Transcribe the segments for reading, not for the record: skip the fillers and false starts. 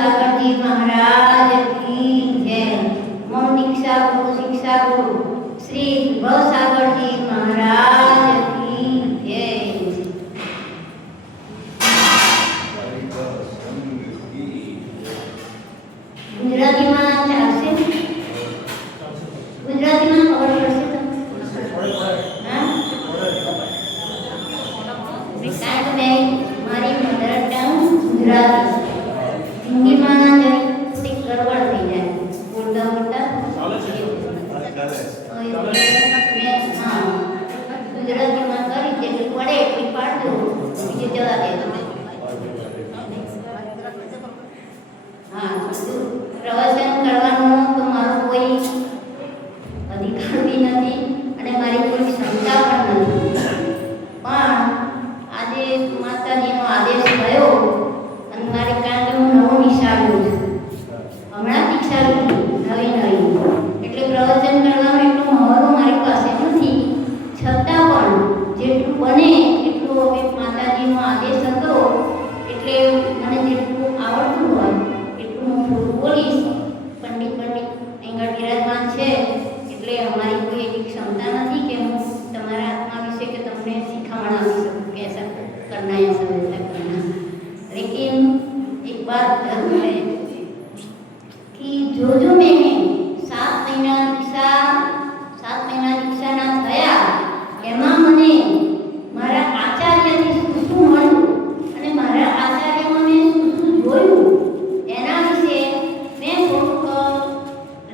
सागर जी महाराज की जय। मम दीक्षा गुरु शिक्षा गुरु श्री विभव सागर जी महाराज की जय। गुजराती में चालशे? गुजराती में खबर पड़शे तो कारण के मैं मारी मदर टंग गुजराती हिंदी में थोड़ी गड़बड़ थी जाए बोलता बोलता हाँ गुजराती में करी जेटली पड़े એટલી પાડ દો બીજે જવા દે हाँ પ્રવચન કરવાનો તો મારો કોઈ અધિકાર બી નથી અને મારી કોઈ ક્ષમતા પણ નથી, પણ આજે માતાજીનો આદેશ થયો અને મારે કારણ કે હું નવો નિશાળ્યો છું, હમણાં દીક્ષા લીધી નવી એટલે પ્રવચન કરવાનું એટલું મહત્વ મારી પાસે નથી, છતાં પણ જેટલું બને એટલું હવે માતાજીનો આદેશ હતો એટલે મને જેટલું આવડતું હોય એટલું હું થોડું બોલીશ. પંડિત અહીં વિરાજમાન છે એટલે અમારી કોઈ એવી ક્ષમતા નથી કે હું તમારા આત્મા વિશે કે તમને શીખામણ આપી શકું કે ऐसा करना है ऐसा वैसा करना, लेकिन एक बात जरूर है कि जो मैंने 7 महीना दीक्षाना थया एमां मने मारा आचार्यथी શું મળ્યું અને મારા આચાર્યમાં મેં શું જોયું એના વિશે મેં થોડુંક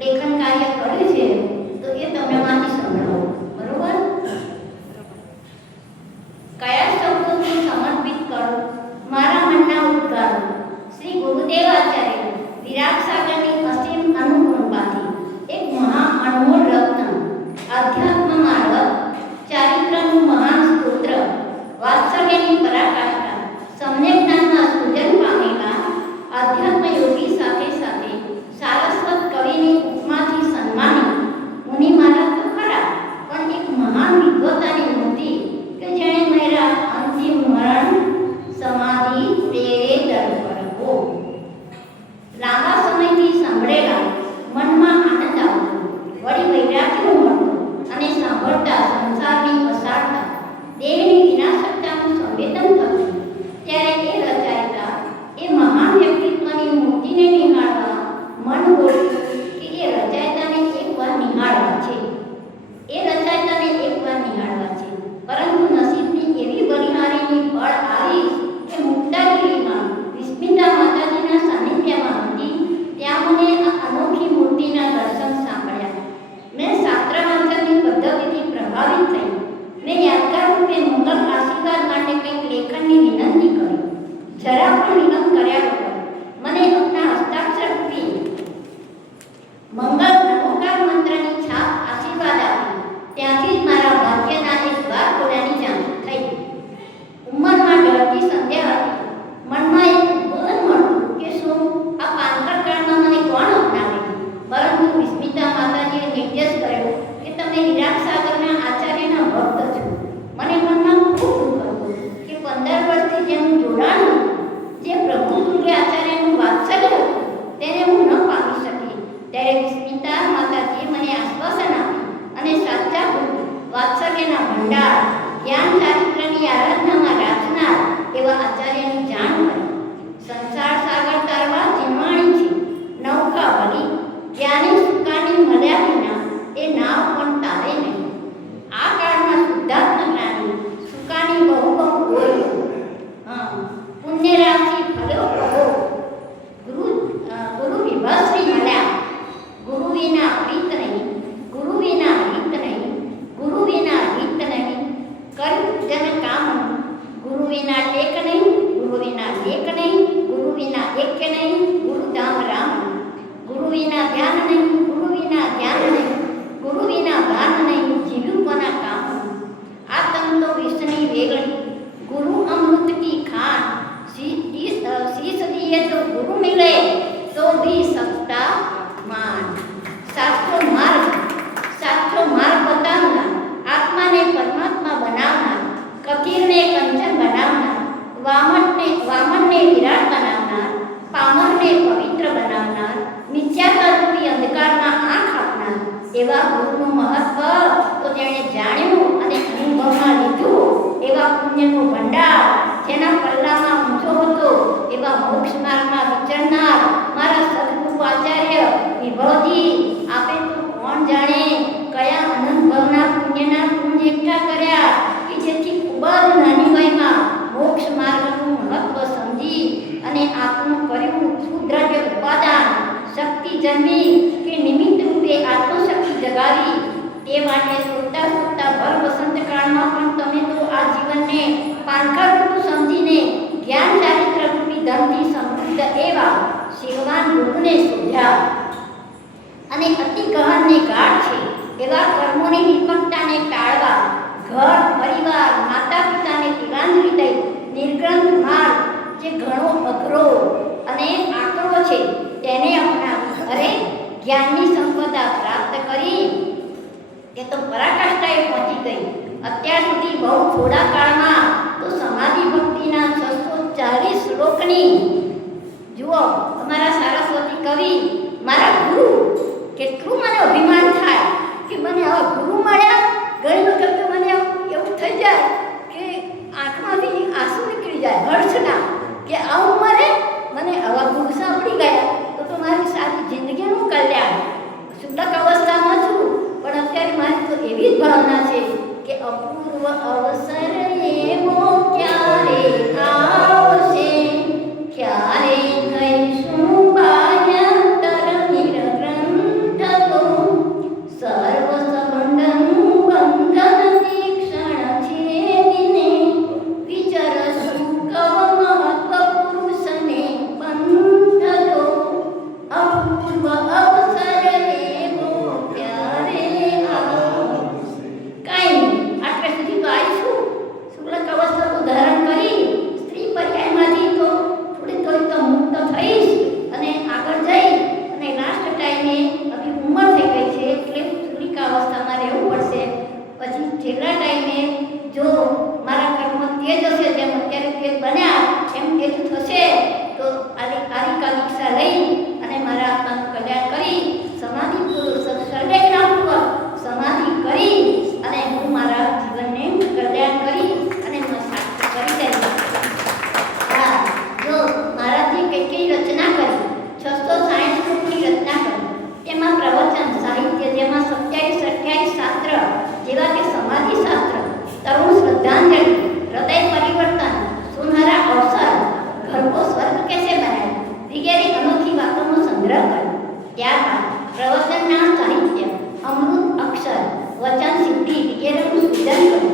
લેખન કાર્ય કર્યું છે, તો એ તમને વાંચી સંભળાવું. બરોબર? કયા શબ્દોથી સમર્પિત કરું મારા મનના ઉદ્ગારો શ્રી ગુરુદેવાચાર્ય વિરાટ સાગરની અસીમ અનુકૃપાથી એક મહા અનમોલ રત્ન આધ્યાત્મ માર્ગ ચારિત્રનું મહાન સ્તોત્ર વાત્સલ્યની પરાકાષ્ઠા સમ્યક જ્ઞાનના સૂજન પામેલા આધ્યાત્મ યોગી સાથે સાથે સારસ્વત કવિની ઉપમાથી સન્માનિત મુનિ મહારાજ તો ખરા, પણ એક મહાન વિદ્વતાની મૂર્તિ કે જેણે મારા અંતિમ મરણ સમાધિ તેરે દર પર હો. લાંબા સમયથી સાંભળેલા મનમાં આનંદ આવતો, વળી વૈરાગ્ય મળતો અને સાંભળતા સંસારની પસારતા દેહની વિનાશકતાનું સંવેદન થતું, ત્યારે એ રચાયતા એ મહાન વ્યક્તિત્વની મૂર્તિને નિહાળવા મન બોલ્યું કે એ રચાયતાને એકવાર નિહાળવા છે, પરંતુ નસીબની એવી બલિહારીની પળ આવી કે મુક્તાગીરીમાં વિસ્મિતા માતાજીના સાનિધ્યમાં હતી ત્યાં મને આ અનોખી મૂર્તિના દર્શન સાંભળ્યા. મેં શાસ્ત્ર વાંચનની પદ્ધતિથી પ્રભાવિત થઈ. મેં યાદગાર રૂપે મંગલ આશીર્વાદ માટે કંઈક લેખનની વિનંતી કરી. જરા પણ વિલંબ કર્યા વગર મને આપના હસ્તાક્ષર રૂપી મંગલ નમોકાર મંત્રની છાપ આશીર્વાદ આપી. ત્યાંથી જ મારા ભાગ્યના એક દ્વાર ખોલ્યાની ઝાંખી થઈ. ઉંમરમાં ઢળતી સંધ્યા હતી. મનમાં એક ઉદ્બોધન મળતું કે શું આ પાનખર કાળમાં મને કોણ અપનાવે, પરંતુ વિસ્મિતા માતાજીએ નિર્દેશ કર્યો કે તમે વિરાટ સાગરના આચાર્યના ભક્ત છો. મને મનમાં ખૂબ દુઃખ હતું કે 15 વર્ષથી જેનું જોડાણ હતું, જે પ્રભુ તુલ્ય આચાર્યનું વાત્સલ્ય હતું, તેને હું ન પામી શકી. ત્યારે વિસ્મિતા માતાજીએ મને આશ્વાસન આપ્યું અને સાચા વાત્સલ્યના ભંડાર જ્ઞાન ચારિત્રની આરાધનામાં રાખનાર એવા આચાર્યની જાણ કરી. સંસાર સાગર તારવા જીવવાણી છે નૌકા ભલી, જ્ઞાની સુકાની મળ્યા વિના એ નાવ પણ તારે નહીં. આ કાળમાં શુદ્ધાત્મ જ્ઞાની સુકાની બહુ બોલ્યો, પુણ્ય રાશિ ફળ્યો કહો. ગુરુ વિભશ્રી મળ્યા, ગુરુ વિના પ્રીત નહીં, ગુરુ વિના હિત નહીં, ગુરુ વિના હિત નહીં. કર્યું જન કામ, ગુરુ વિના ટેક નહીં, ગુરુ વિના લેખ નહીં, ગુરુ વિના એક્ય નહીં, ગુરુ ધામ રામ. ગુરુ વિના ધ્યાન નહીં, ગુરુ વિના જ્ઞાન નહીં, ગુરુ વિના ભાન નહીં, જીવ્યું કોના કામ. આ તમ તો વિષ્ણની વેગણી, ગુરુ અમૃત કી ખાન. शीश दिए तो गुरु मिले तो भी सकता मान. शास्त्रों मार्ग बतावना, आत्मा ने परमात्मा बनावना, कबीर ने कंचन बनावना, वामन ने विराट बनावना, पामर ने पवित्र એવા ગુરુનું મહત્વ તો જેણે જાણ્યું અને અનુભવમાં લીધું, એવા પુણ્યનું ભંડાર જેના પલ્લામાં ઊંચો હતો, એવા મોક્ષ માર્ગમાં વિચરનાર મારા સદગુરુ આચાર્ય વિભવજી, આપે તો કોણ જાણે કયા અનુભવના પુણ્યના પુંજ એકઠા કર્યા કે જેથી ખૂબ જ નાની વયમાં મોક્ષ માર્ગનું મહત્વ સમજી અને આપનું કર્યું સુદ્રઢ ઉપાદાન શક્તિ જન્મી કે નિમિત્ત રૂપે આત્મશક્તિ જગાવી. તે માટે સોતા સોતા ભર વસંતકાળમાં પણ તમે તો આ જીવનને પાનખર ઋતુ સમજીને જ્ઞાન ચારિત્ર રૂપી ધનથી સમૃદ્ધ એવા શિવવાન ગુરુને શોધ્યા અને અતિ ગહનને ગાઢ છે એવા કર્મોની નિપટતાને ટાળવા ઘર પરિવાર માતા પિતાને તિલાંજલિ દઈ નિર્ગ્રંથ માર્ગ જે ઘણો અઘરો અને આકરો છે તેને અપનાવી અરે જ્ઞાનની સંપદા પ્રાપ્ત કરી તે તો પરાકાષ્ઠાએ પહોંચી ગઈ. અત્યાર સુધી બહુ થોડા કાળમાં તો સમાધિ ભક્તિના 640 શ્લોકની જુઓ અમારા સરસ્વતી કવિ મારા ગુરુ, કેટલું મને અભિમાન થાય કે મને આવા ગુરુ મળ્યા. ઘણી વખત તો મને એવું થઈ જાય કે આંખમાંથી આંસુ નીકળી જાય હર્ષના કે આ ઉંમરે મને આવા ગુરુ સાંભળી ગયા તો મારી સારી જિંદગીનું કલ્યાણ. શુદ્ધ અવસ્થામાં છું પણ અત્યારે મારી તો એવી જ ભાવના છે કે અપૂર્વ અવસર એવો ક્યારે આવશે, ક્યારે કહીશું બાયંતર નિરગ્રંથ તો સર્વ સંબંધનું બંધન તીક્ષણ છેદીને વિચરશું કવ મહત્વ પુરુષને પંથ તો અપૂર્વ અવસર એવો ક્યારે આવશે. કાંઈ આટલે સુધી તો આવીશું. શુક્લક અવસ્થા તો ધારણ કરી સ્ત્રી પર્યાયમાંથી તો થોડી થોડી તો મુક્ત થઈશ અને આગળ જઈ અને લાસ્ટ ટાઈમે અભી ઉંમર થઈ ગઈ છે એટલે શુક્લિક અવસ્થામાં રહેવું પડશે. પછી છેલ્લા ટાઈમે જો મારા કર્મ તેજ હશે જેમ અત્યારે તેજ બન્યા એમ તેજ થશે તો આરિકા લઈ અને મારા આત્માનું કલ્યાણ કરી સમાધિ સર્વેજ્ઞાપૂર્વક સમાધિ કરી અને હું મારા જીવનને કલ્યાણ કરી અને સાર્થક કરી દઈશ. હા, જો મારાથી કઈ કઈ રચના કરી 660 શ્લોકની રચના કરી તેમાં પ્રવચન સાહિત્ય જેમાં 27-28 શાસ્ત્ર જેવા કે સમાધિ શાસ્ત્ર, તરુણ શ્રદ્ધાંજલિ, હૃદય પરિવર્તન, સુનહરા અવસર, ઘર કો સ્વર્ગ કેસે બનાય વગેરે અનોખી વાતોનો સંગ્રહ કર્યો. ત્યારબાદ પ્રવચનના સાહિત્ય, અમૃત અક્ષર, વચન સિદ્ધિ વગેરેનું સૃજન કર્યું.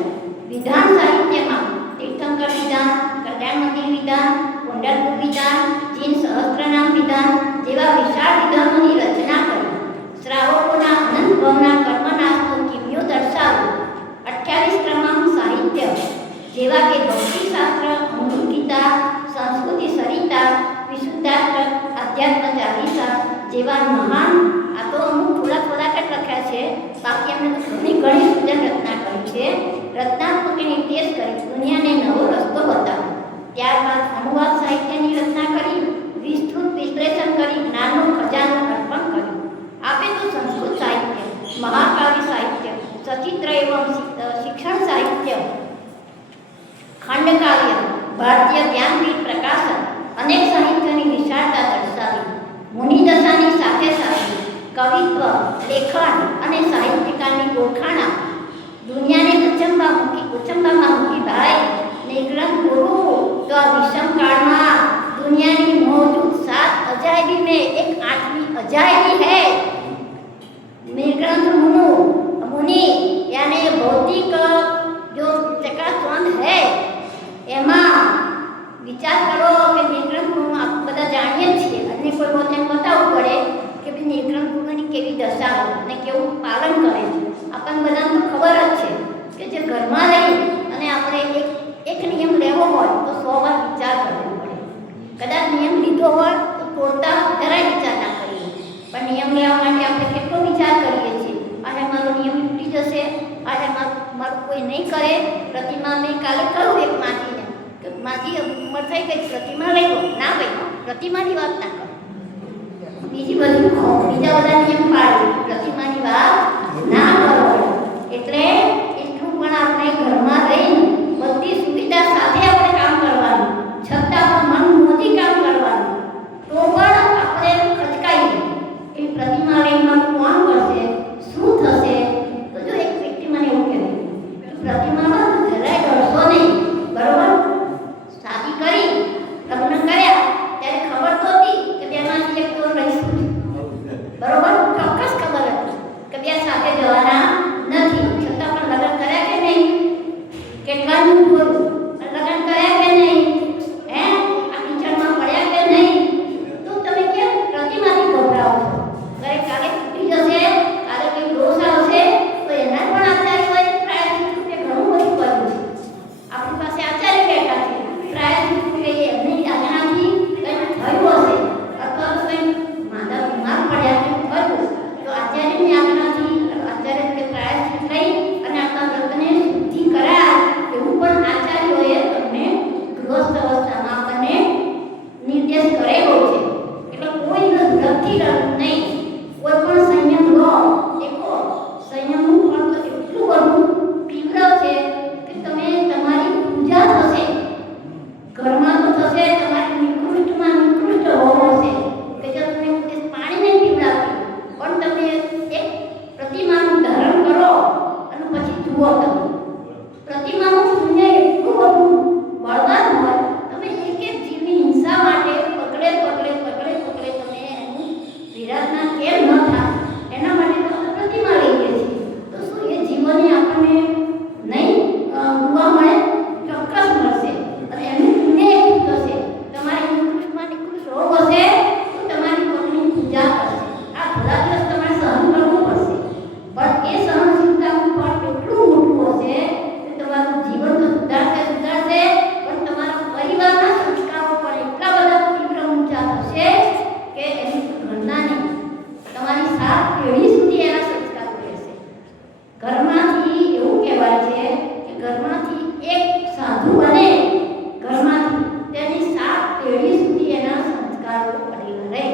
વિધાન સાહિત્યમાં તીર્થંકર વિધાન, કલ્યાણ મંદિર વિધાન, કુંડલપુર વિધાન, જીન સહસ્ત્રનામ વિધાન જેવા વિશાળ વિધાનોની રચના કરી. શ્રાવકોના અનંત ભવના કર્મનાશનો કિમ્યો દર્શાવ્યો. 28 ક્રમાંક સાહિત્ય જેવા કે ભક્તિશાસ્ત્ર, અમૃત ગીતા, સંસ્કૃતિ સરિતા, વિશુદ્ધાષ્ટક, અધ્યાત્મ ચાલીસા જેવા મહાન, આ તો અમુક થોડા જ લખ્યા છે, બાકી એમણે તો ઘણી સૂચન રચના કરી છે. રચનાત્મક નિર્દેશ કરી દુનિયાને નવો રસ્તો બતાવ્યો. ત્યારબાદ અનુવાદ સાહિત્યની રચના કરી, વિસ્તૃત વિશ્લેષણ કરી જ્ઞાનનો ખજાનો અર્પણ કર્યો. આપે તો સંસ્કૃત સાહિત્ય, મહાકાવ્ય સાહિત્ય, સચિત્ર એવં શિક્ષણ સાહિત્ય, ખંડકાવ્ય, ભારતીય જ્ઞાનપીઠ પ્રકાશન અનેક સાહિત્યની વિશાળતા દર્શાવી. મુનિદશાની સાથે સાથે કવિત્વ, લેખન અને સાહિત્યકારની ઓળખાણ દુનિયાને ઉચંબામાં મૂકી ભાઈ. નિર્ગ્રંથ ગુરુ તો આ વિષમ કાળમાં दुनिया की मौजूद 7 अजायबी में एक 8वीं अजायबी है। निर्ग्रंथ मुनि यानी भौतिक जो चकाचौंध है एमा विचार करो कि निर्ग्रंथ आप बता जाणीए छे अन्य कोई वचन बतावવું પડે કે ભઈ નિર્ગ્રંથ ગુરુની કેવી દશા હોય અને કેવું પાલન કરે છે। આપણને બધાને તો ખબર જ છે કે જે ઘરમાં રહી અને આપણે એક નિયમ લેવો હોય તો 100 વાર વિચાર કરવો પડે। કદાચ નિયમ લીધો હોય તો તોડતા જરાય વિચાર ના કરીએ, પણ નિયમ લેવા માટે આપણે કેટલો વિચાર કરીએ છીએ। આજે મારો નિયમ તૂટી જશે, આજે મારું કોઈ નહીં કરે। પ્રતિમા મેં કાલે કહ્યું એક માજીને કે માજી ઉંમર થઈ ગઈ, પ્રતિમા લઈ લો, ના ભાઈ પ્રતિમાની વાત ના કરો, બીજા બધા નિયમ પાડો, પ્રતિમાની વાત એટલે એટલું પણ આપણે ઘરમાં રહીને બધી સુવિધા સાથે આપણે કામ કરવાનું, છતાં પણ મન મોથી કામ કરવાનું, તો પણ આપણે ખચકાઈએ એ પ્રતિમા લઈને કોણ કરશે, શું થશે? તો જો એક વ્યક્તિ મને એવું કહેતું કે પ્રતિમામાં જરાય ડરશો નહીં, બરોબર? શાદી કરી, લગ્ન કર્યા ત્યારે ખબર તો હતી કે બેમાંથી એક તો રહીશું, બરોબર? ચોક્કસ ખબર હતી કે બે સાથે જવાના નથી, છતાં પણ લગ્ન કર્યા કે નહીં? કેટલાનું જોયું? લગ્ન કર્યા કે નહીં? હે, આ કિચડમાં પડ્યા કે નહીં? તો તમે કેમ પ્રતિમાથી ગભરાઓ છો? ઘરે કાલે તૂટી જશે, કાલે કોઈ દોષ આવશે તો એના પણ આચાર્ય હોય પ્રાયશ્ચિત રૂપે ઘણું બધું કર્યું છે. આપણી પાસે આચાર્ય બેઠા છે, પ્રાયશ્ચિત રૂપે એમની આજ્ઞાથી કંઈક થયું હશે અથવા તો કંઈક માતા બીમાર પડ્યા કે થયું તો આચાર્યની આજ્ઞાથી આચાર્ય રૂપે પ્રાયશ્ચિત થઈ અને આપણા વ્રતને શુદ્ધિ કરાય, એવું પણ આચાર્યોએ તમને ગૃહસ્થ અવસ્થામાં આપણને નિર્દેશ કરેલો છે. એટલે કોઈ દિવસ વ્રતથી ડરવું નહીં, કોઈ પણ સંયમ લો. દેખો, સંયમનું ફળ તો એટલું બધું તીવ્ર છે કે તમે તમારી પૂજા થશે, ઘરમાં તો થશે, તમારી નિકૃષ્ટમાં નિકૃષ્ટ હોવો હશે કે જો તમે પાણી નહીં પીવડાવ્યું પણ તમે એક પ્રતિમાનું ધારણ કરો અને પછી જુઓ પ્રતિમાનું શૂન્ય એટલું બધું બળવાન હોય, તમે એક એક જીવની હિંસા માટે પકડે તમે એનું વિરાધના કેમ ન થાય એના માટે તો આપણે પ્રતિમા લઈએ છીએ. તો શું એ જીવનને આપણને નહીં જોવા મળે? ચોક્કસ મળશે. અને એનું પુણ્ય એટલું થશે, તમારી નિકૃષ્ટમાં નિકૃષ્ટ રોગ હશે તો તમારી પત્ની પૂજા કરશે. આ થોડા દિવસ તમારે સહન કરવું પડશે, પણ એ સહનશીલતાનું ફળ એટલું મોટું હશે કે તમારું જીવન તો સુધારશે, પણ તમારા પરિવારના સંસ્કારો પણ એટલા બધા તીવ્ર ઊંચા થશે કે એની ગણના નહીં. તમારી 7 પેઢી સુધી એના સંસ્કારો રહેશે. ઘરમાંથી એવું કહેવાય છે કે ઘરમાંથી એક સાધુ બને, ઘરમાંથી તેની 7 પેઢી સુધી એના સંસ્કારો પડેલા રહે.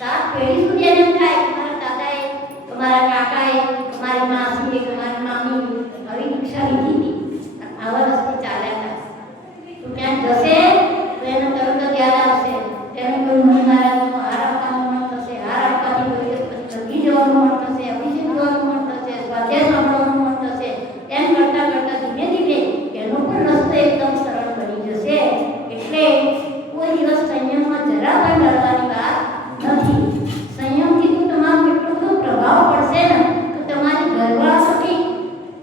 7 પેઢી સુધી એને એમ થાય કે મારા દાદાએ, તમારા કાકાએ, તમારી માસીએ, તમારી મામી આવી દીક્ષા લીધી હતી, આવા રસ્તે ચાલ્યા હતા, તો ક્યાંક જશે તો એને તરત જ યાદ આવશે, એને કોઈ મહારાજનો હાર આપવાનું મન થશે, હાર આપવાથી કોઈ દિવસ પછી લગી જવાનું મન થશે, અભિષેક જોવાનું મન થશે, સ્વાધ્યાય સાંભળવાનું મન થશે. એમ કરતાં ધીમે ધીમે એનો પણ રસ્તો એકદમ સરળ બની જશે. એટલે કોઈ દિવસ સંયમમાં જરા પણ ડરવાની વાત નથી. સંયમથી તો તમારો એટલો બધો પ્રભાવ પડશે ને તો તમારી ઘરવાળા સુધી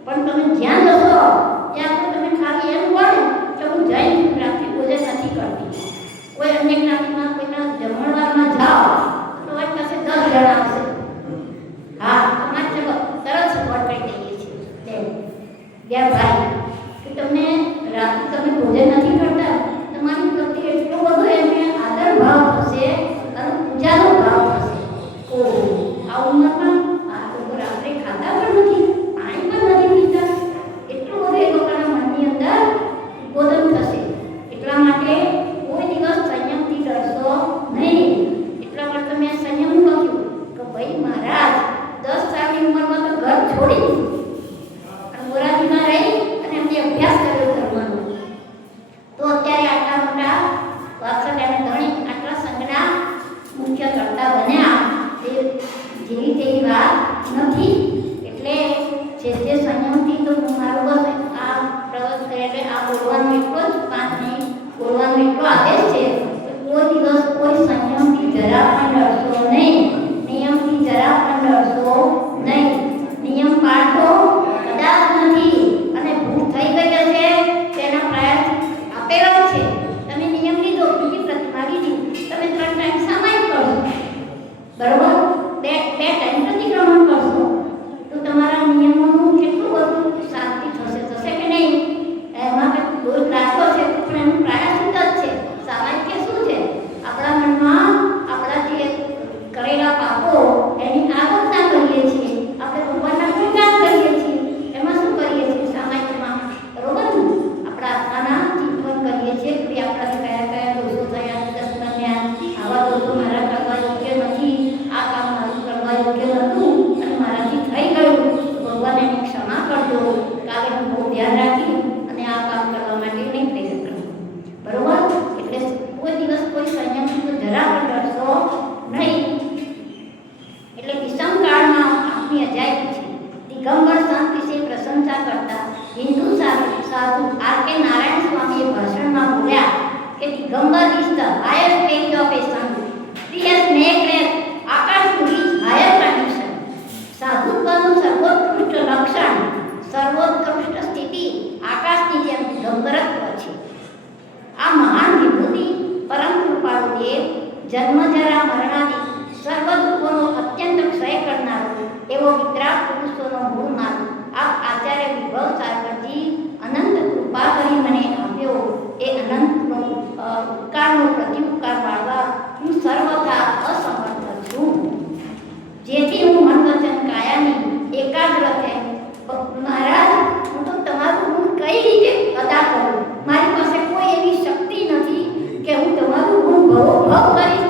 પણ તમે જ્યાં જશો ત્યાં પણ તમે ખાલી એમ કહો કે હું જૈન જ્ઞાતિ ભોજન નથી કરતી, કોઈ અન્ય જ્ઞાતિમાં કોઈના જમણવારમાં જાઓ તો તમારી પાસે 10 જણા આવશે. હા, તમારે ચલો તરત સપોર્ટ કરી દઈએ છીએ. યાર ભાઈ કે તમને રાત્રે તમે ભોજન નથી કરતા, તમારી પ્રત્યે એટલો બધો એમને આદર ભાવ થશે અને પૂજાનો ભાવ થશે. ઓહો, આ ઉંમરમાં આ લોકો રાત્રે ખાતા પણ નથી, પાણી પણ નથી પીતા, એટલું બધું એ લોકોના મનની અંદર ઉદ્બોધન થશે. એટલા માટે કોઈ દિવસ સંયમથી ડરશો નહીં. એટલા માટે મેં સંયમનું લખ્યું કે ભાઈ મહારાજ 10 સાલની ઉંમરમાં તો ઘર છોડી દીધું અને મોરારીમાં રહી અને એમને અભ્યાસ કર્યો ધર્મનો. તો અત્યારે આટલા મોટા વાત્સલ્ય અને ધણી આટલા સંઘના મુખ્ય કરતા બન્યા, એ જેવી તેવી વાત નથી. એટલે જે સંયમથી તો મારો બસ આ પ્રવત એટલે આ બોલવાનો એટલો જ 5 મિનિટ બોલવાનો એટલો આદેશ છે કે કોઈ દિવસ કોઈ સંયમથી જરા પણ ડરશો નહીં, નિયમથી જરા પણ ડરશો નહીં. નિયમ પાળશો કદાચ નથી અને ભૂલ થઈ ગઈ હશે તેના પ્રયાસ આપેલા છે. તમે નિયમ લીધો, બીજી પ્રતિમા લીધી, તમે 3 ટાઈમ સામાયિક કરશો, બરોબર? બે ટાઈમ પ્રતિક્રમણ કરશો તો તમારા નિયમોનું કેટલું બધું શાંતિ થશે કે નહીં? એમાં કંઈક દોષ લાગતો છે પણ એનું પ્રાયશ્ચિત જ છે. સામાયિક શું છે? આપણા મનમાં આપણા જે કરેલા પાપો એની આગળના કરીએ છીએ, આપણે ભગવાનના ગુણગાન કરીએ છીએ, એમાં શું કરીએ છીએ સામાયિકમાં? બરોબર ને? આપણા આત્માના ચિંતન કરીએ છીએ કે આપણાથી કયા કયા દોષો થયા, દસ બન્યા, આવા દોષો મારા કરવા યોગ્ય નથી, આ તમારું હું ભવ કરીશ